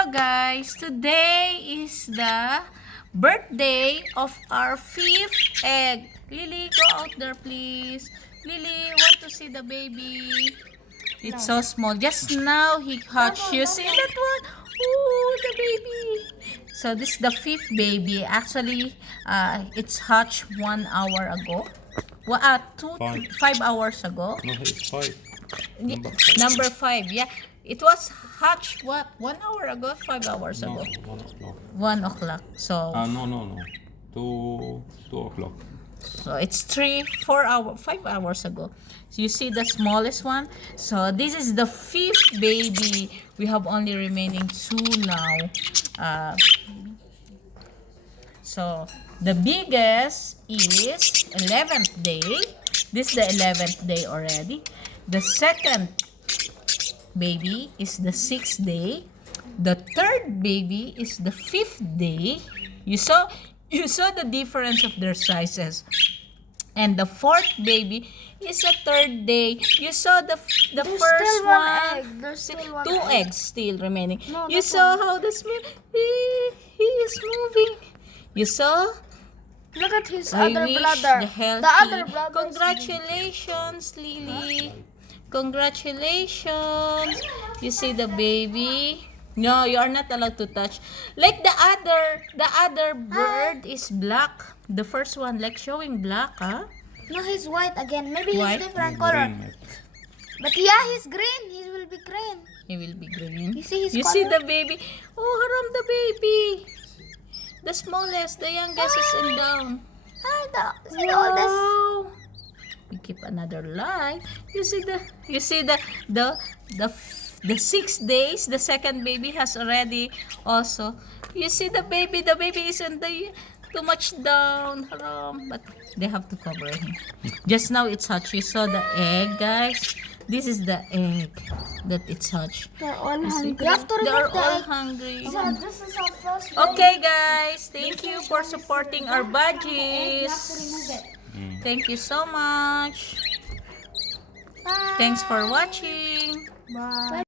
Hello guys, today is the birthday of our fifth egg. Lily, go out there please. Lily, want to see the baby. It's so small. Just now he hatched. You see that one? Oh, the baby. So this is the fifth baby. Actually, it's hatched 1 hour ago. 5 hours ago. No, it's 5. Number 5, yeah. It was hatched what? 1 hour ago, 5 hours No, ago. 1 o'clock. 1 o'clock. So No. 2 o'clock. so it's 5 hours ago. So you see the smallest one. So this is the fifth baby. We have only remaining 2 now. So the biggest is 11th day. This is the 11th day already. The second baby is the 6th day. The third baby is the 5th day. You saw the difference of their sizes. And the fourth baby is the 3rd day. You saw the first still one. egg. There's still one 2 egg. eggs still remaining. No, You that's saw how the smell. He is moving. You saw? Look at his I other wish brother. the healthy. The other brother. Congratulations, Lily. Congratulations. You see the baby? No, you are not allowed to touch. Like the other bird is black. The first one like showing black, huh? No, he's white again. Maybe White? he's different color. Green, But yeah, he's green. He will be green. He will be green. You see his You color? see the baby? Oh, haram the baby. The smallest, the youngest is in down. See the oldest. Wow. We keep another line. You see the 6 days. The second baby has already also. You see the baby. The baby is in the too much down. Haram. But they have to cover him. Just now it's hatched. You saw the egg, guys. This is the egg that it's hatched. They're all see? hungry. You have to They are remove the all egg. hungry. So this is our first Okay, guys. Thank you for supporting our budgies. Mm. Thank you so much. Bye. Thanks for watching. Bye.